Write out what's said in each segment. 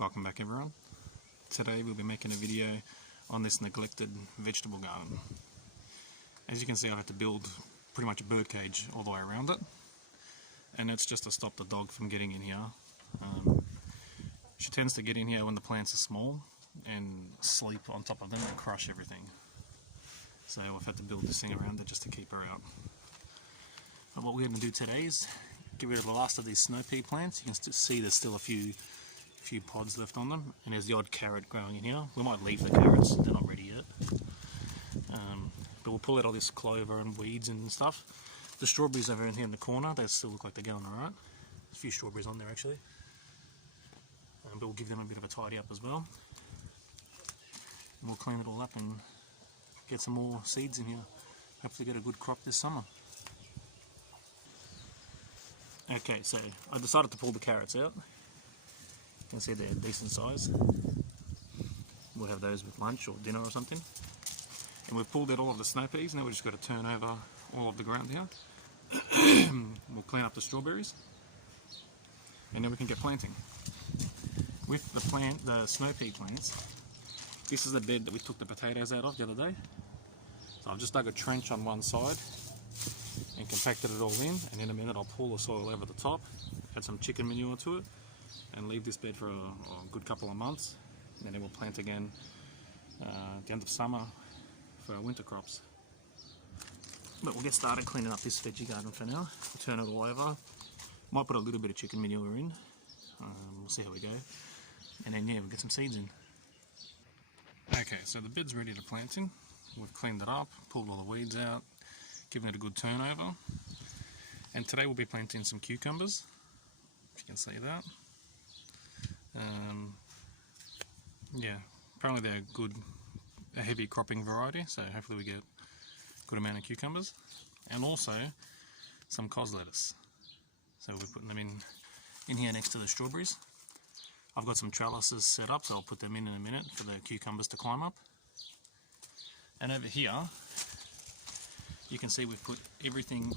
Welcome back everyone. Today we'll be making a video on this neglected vegetable garden. As you can see, I had to build pretty much a bird cage all the way around it, and it's just to stop the dog from getting in here. She tends to get in here when the plants are small and sleep on top of them and crush everything. So I've had to build this thing around it just to keep her out. But what we're going to do today is get rid of the last of these snow pea plants. You can see there's still a few pods left on them, and there's the odd carrot growing in here. We might leave the carrots, they're not ready yet. But we'll pull out all this clover and weeds and stuff. The strawberries over in here in the corner, they still look like they're going alright. There's a few strawberries on there actually. But we'll give them a bit of a tidy up as well. And we'll clean it all up and get some more seeds in here. Hopefully get a good crop this summer. Okay, so I decided to pull the carrots out. You can see they're decent size. We'll have those with lunch or dinner or something. And we've pulled out all of the snow peas. Now we've just got to turn over all of the ground here. We'll clean up the strawberries, and then we can get planting. With the snow pea plants, this is the bed that we took the potatoes out of the other day. So I've just dug a trench on one side and compacted it all in, and in a minute I'll pull the soil over the top, add some chicken manure to it, and leave this bed for a good couple of months, and then we'll plant again at the end of summer for our winter crops. But we'll get started cleaning up this veggie garden for now. We'll turn it all over. Might put a little bit of chicken manure in. We'll see how we go. And then yeah, we'll get some seeds in. Okay, so the bed's ready to plant in. We've cleaned it up, pulled all the weeds out, given it a good turnover. And today we'll be planting some cucumbers, if you can see that. Yeah, apparently they're a heavy cropping variety, so hopefully we get a good amount of cucumbers. And also some cos lettuce. So we're putting them in here next to the strawberries. I've got some trellises set up, so I'll put them in a minute for the cucumbers to climb up. And over here, you can see we've put everything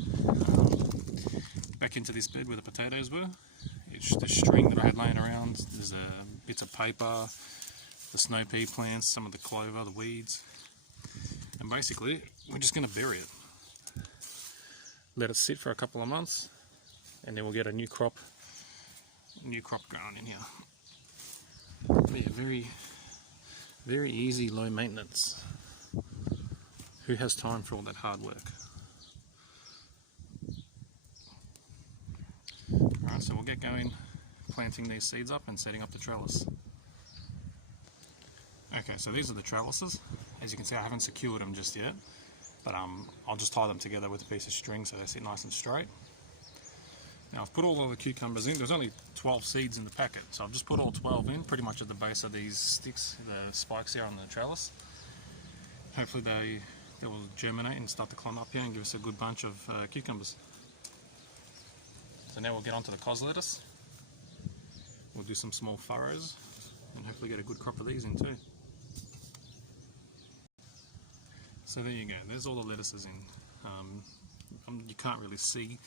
back into this bed where the potatoes were. It's the string that I had laying around, there's bits of paper, the snow pea plants, some of the clover, the weeds. And basically, we're just going to bury it. Let it sit for a couple of months, and then we'll get a new crop growing in here. But yeah, very, very easy, low maintenance. Who has time for all that hard work? Alright, so we'll get going planting these seeds up and setting up the trellis. Okay, so these are the trellises. As you can see, I haven't secured them just yet, but I'll just tie them together with a piece of string so they sit nice and straight. Now I've put all of the cucumbers in. There's only 12 seeds in the packet, so I've just put all 12 in, pretty much at the base of these sticks, the spikes here on the trellis. Hopefully they will germinate and start to climb up here and give us a good bunch of cucumbers. So now we'll get onto the cos lettuce. We'll do some small furrows and hopefully get a good crop of these in too. So there you go, there's all the lettuces in. You can't really see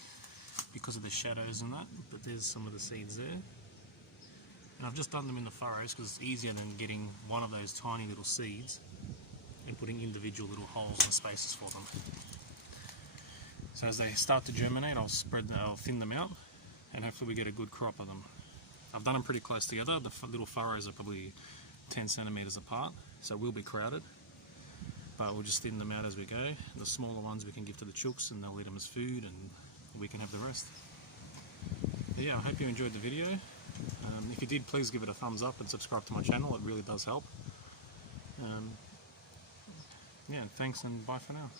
because of the shadows and that, but there's some of the seeds there. And I've just done them in the furrows because it's easier than getting one of those tiny little seeds and putting individual little holes and spaces for them. So as they start to germinate, I'll thin them out, and hopefully we get a good crop of them. I've done them pretty close together. The little furrows are probably 10 centimeters apart, so we'll be crowded. But we'll just thin them out as we go. The smaller ones we can give to the chooks, and they'll eat them as food, and we can have the rest. But yeah, I hope you enjoyed the video. If you did, please give it a thumbs up and subscribe to my channel. It really does help. Yeah, thanks and bye for now.